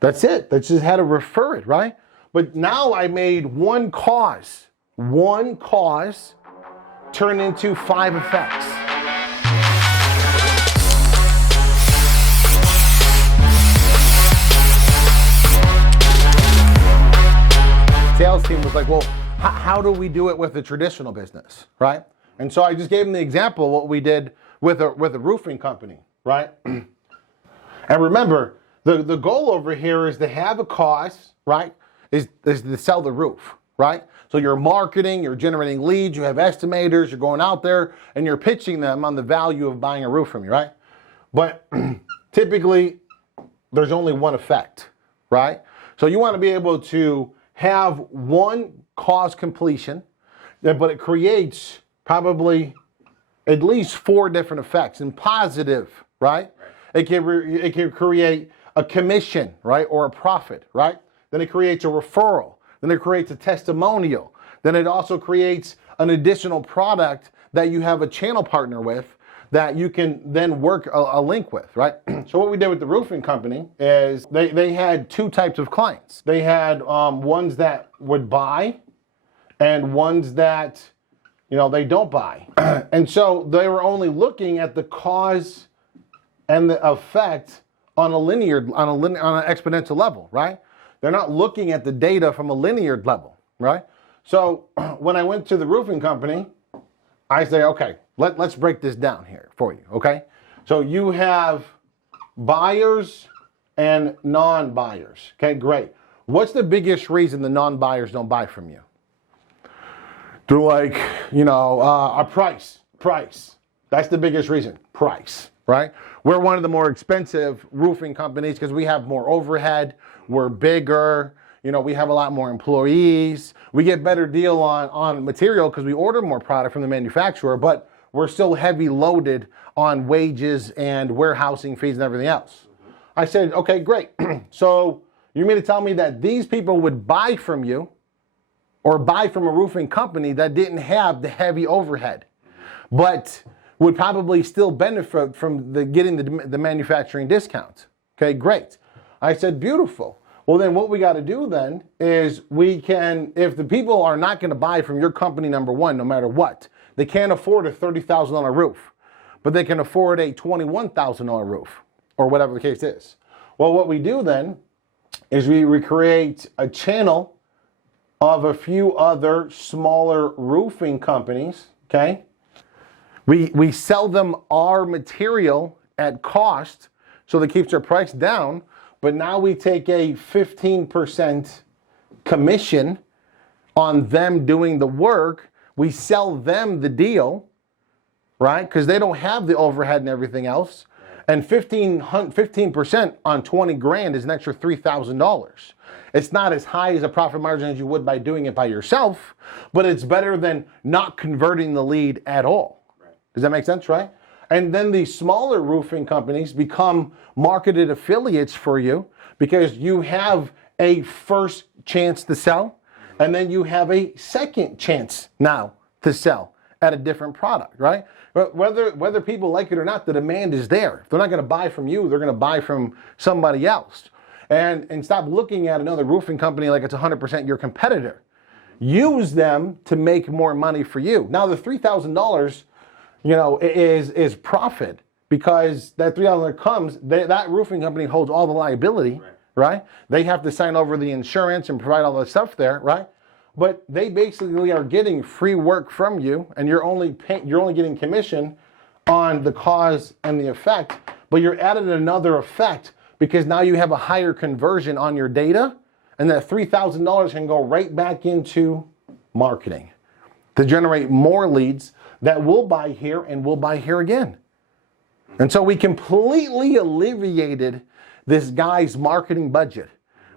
That's it. That's just how to refer it, right? But now I made one cause turn into 5 effects. Sales team was like, well, how do we do it with a traditional business, right? And so I just gave them the example of what we did with a roofing company, right? And remember, the goal over here is to have a cause, right? Is to sell the roof, right? So you're marketing, you're generating leads, you have estimators, you're going out there and you're pitching them on the value of buying a roof from you, right? But typically, there's only one effect, right? So you want to be able to have one cause completion, but it creates probably at least 4 different effects and positive, right? It can create a commission, right? Or a profit, right? Then it creates a referral. Then it creates a testimonial. Then it also creates an additional product that you have a channel partner with that you can then work a link with, right? So what we did with the roofing company is they had 2 types of clients. They had ones that would buy and ones that, they don't buy. And so they were only looking at the cause and the effect on an exponential level, right? They're not looking at the data from a linear level, right? So when I went to the roofing company, I say, okay, let's break this down here for you, okay? So you have buyers and non-buyers, okay, great. What's the biggest reason the non-buyers don't buy from you? They're like, a price. That's the biggest reason, price, right? We're one of the more expensive roofing companies because we have more overhead, we're bigger, we have a lot more employees, we get better deal on material because we order more product from the manufacturer, but we're still heavy loaded on wages and warehousing fees and everything else. I said, okay, great. So you mean to tell me that these people would buy from you or buy from a roofing company that didn't have the heavy overhead, but would probably still benefit from getting the manufacturing discounts? Okay, great. I said, beautiful. Well, then what we got to do then is if the people are not going to buy from your company, number one, no matter what, they can't afford a $30,000 roof, but they can afford a $21,000 roof or whatever the case is. Well, what we do then is we create a channel of a few other smaller roofing companies, okay? We sell them our material at cost so that keeps their price down, but now we take a 15% commission on them doing the work. We sell them the deal, right? Because they don't have the overhead and everything else. And 15% on 20 grand is an extra $3,000. It's not as high as a profit margin as you would by doing it by yourself, but it's better than not converting the lead at all. Does that make sense, right? And then the smaller roofing companies become marketed affiliates for you because you have a first chance to sell, and then you have a second chance now to sell at a different product, right? But whether people like it or not, the demand is there. If they're not going to buy from you, they're going to buy from somebody else. And stop looking at another roofing company like it's 100% your competitor. Use them to make more money for you. Now the $3,000, is profit because that $3,000 comes, that roofing company holds all the liability, right? They have to sign over the insurance and provide all that stuff there, right? But they basically are getting free work from you, and you're only getting commission on the cause and the effect, but you're adding another effect because now you have a higher conversion on your data, and that $3,000 can go right back into marketing to generate more leads that will buy here and will buy here again. And so we completely alleviated this guy's marketing budget.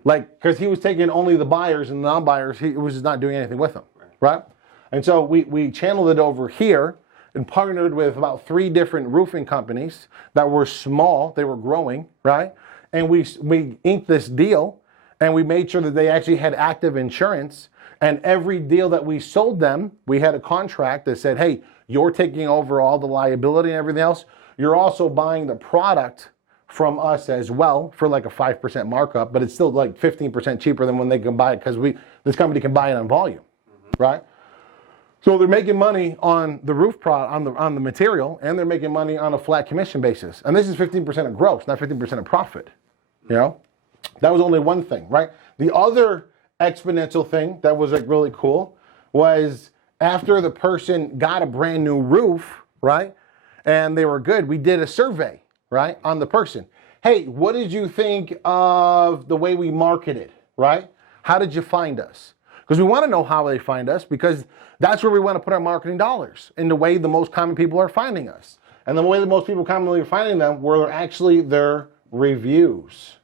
Because he was taking only the buyers and the non-buyers, he was just not doing anything with them, right? And so we channeled it over here and partnered with about 3 different roofing companies that were small, they were growing, right? And we inked this deal, and we made sure that they actually had active insurance. And every deal that we sold them, we had a contract that said, hey, you're taking over all the liability and everything else. You're also buying the product from us as well for like a 5% markup, but it's still like 15% cheaper than when they can buy it because this company can buy it on volume, right? So they're making money on the roof on the material, and they're making money on a flat commission basis. And this is 15% of gross, not 15% of profit. You know, that was only one thing, right? The other exponential thing that was like really cool was after the person got a brand new roof, right, and they were good, we did a survey, right, on the person. Hey, what did you think of the way we marketed, right? How did you find us? Because we want to know how they find us, because that's where we want to put our marketing dollars, in the way the most common people are finding us. And the way that most people commonly are finding them were actually their reviews.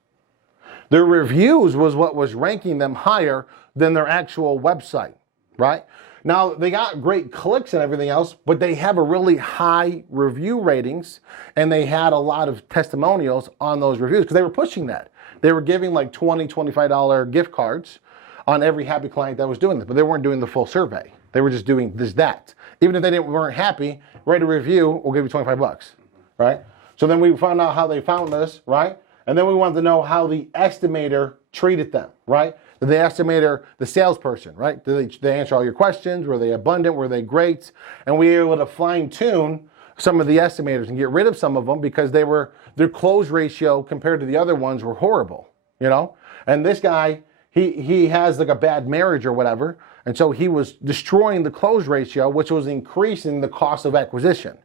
Their reviews was what was ranking them higher than their actual website, right? Now, they got great clicks and everything else, but they have a really high review ratings, and they had a lot of testimonials on those reviews because they were pushing that. They were giving like $20, $25 gift cards on every happy client that was doing this, but they weren't doing the full survey. They were just doing that. Even if they weren't happy, write a review, we'll give you 25 bucks, right? So then we found out how they found us, right? And then we wanted to know how the estimator treated them, right? The estimator, the salesperson, right? Did they answer all your questions? Were they abundant? Were they great? And we were able to fine tune some of the estimators and get rid of some of them because their close ratio compared to the other ones were horrible, you know? And this guy, he has like a bad marriage or whatever, and so he was destroying the close ratio, which was increasing the cost of acquisition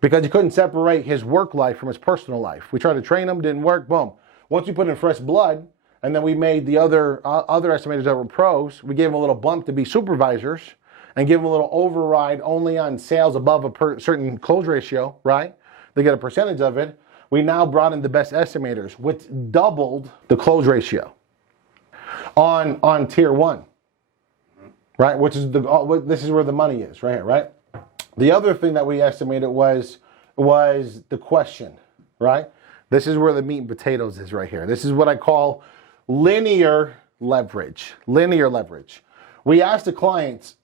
because he couldn't separate his work life from his personal life. We tried to train him, didn't work, boom. Once we put in fresh blood, and then we made the other estimators that were pros, we gave them a little bump to be supervisors and give them a little override only on sales above a certain close ratio, right? They get a percentage of it. We now brought in the best estimators, which doubled the close ratio on tier one, right? Which is this is where the money is, right? The other thing that we estimated was the question, right? This is where the meat and potatoes is right here. This is what I call linear leverage. Linear leverage. We asked the clients,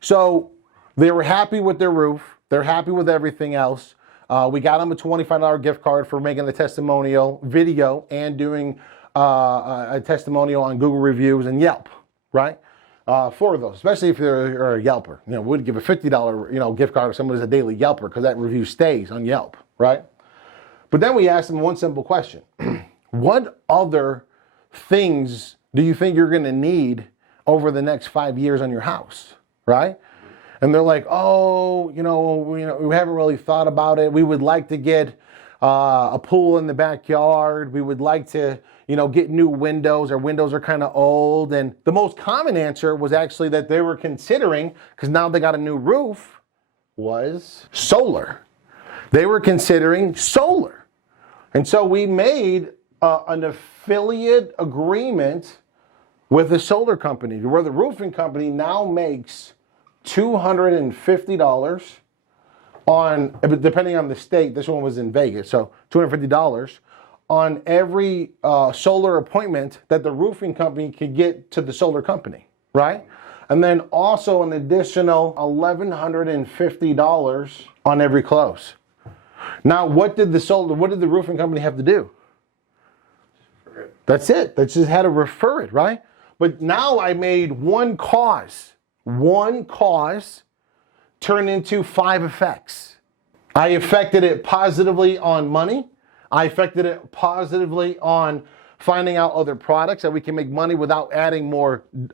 so they were happy with their roof. They're happy with everything else. We got them a $25 gift card for making the testimonial video and doing a testimonial on Google reviews and Yelp, right? For those, especially if you're a Yelper. You know, we'd give a $50, gift card if someone is a daily Yelper because that review stays on Yelp, right? But then we asked them one simple question. What other things do you think you're going to need over the next 5 years on your house, right? And they're like, oh, we haven't really thought about it. We would like to get a pool in the backyard. We would like to, get new windows. Our windows are kind of old. And the most common answer was actually that they were considering, because now they got a new roof, was solar. They were considering solar. And so we made an affiliate agreement with the solar company, where the roofing company now makes $250 on, depending on the state, this one was in Vegas, so $250 on every solar appointment that the roofing company could get to the solar company, right? And then also an additional $1,150 on every close. Now, what did the roofing company have to do? That's it. They just had to refer it, right? But now I made one cause turn into 5 effects. I affected it positively on money. I affected it positively on finding out other products that we can make money without adding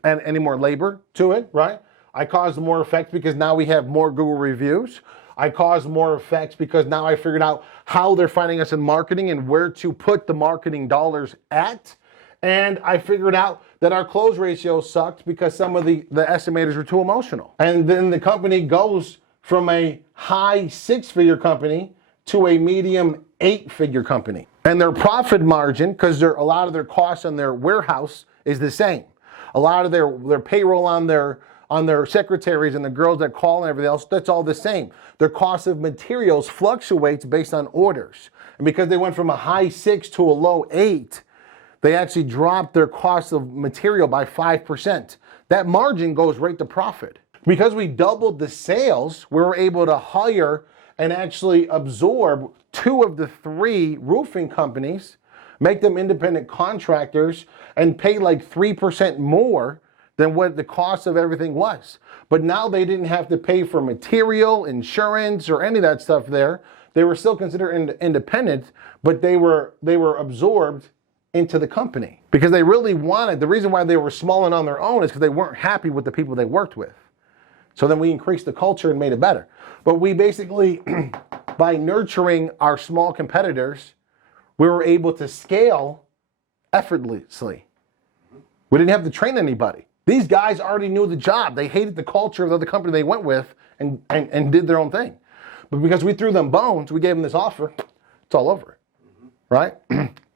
any more labor to it, right? I caused more effects because now we have more Google reviews. I caused more effects because now I figured out how they're finding us in marketing and where to put the marketing dollars at. And I figured out that our close ratio sucked because some of the estimators were too emotional. And then the company goes from a high 6-figure company to a medium 8-figure company. And their profit margin, because a lot of their costs on their warehouse is the same. A lot of their payroll on their secretaries and the girls that call and everything else, that's all the same. Their cost of materials fluctuates based on orders. And because they went from a high 6 to a low 8, they actually dropped their cost of material by 5%. That margin goes right to profit. Because we doubled the sales, we were able to hire and actually absorb 2 of the 3 roofing companies, make them independent contractors, and pay like 3% more than what the cost of everything was. But now they didn't have to pay for material, insurance, or any of that stuff there. They were still considered independent, but they were absorbed into the company because they really wanted, the reason why they were small and on their own is because they weren't happy with the people they worked with. So then we increased the culture and made it better. But we basically, by nurturing our small competitors, we were able to scale effortlessly. We didn't have to train anybody. These guys already knew the job. They hated the culture of the company they went with and did their own thing. But because we threw them bones, we gave them this offer, it's all over, right?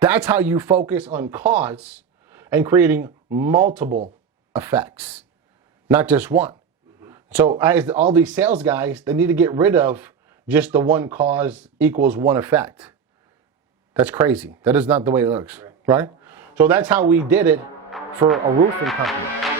That's how you focus on cause and creating multiple effects, not just one. So as all these sales guys, they need to get rid of just the one cause equals one effect. That's crazy. That is not the way it looks, right? So that's how we did it for a roofing company.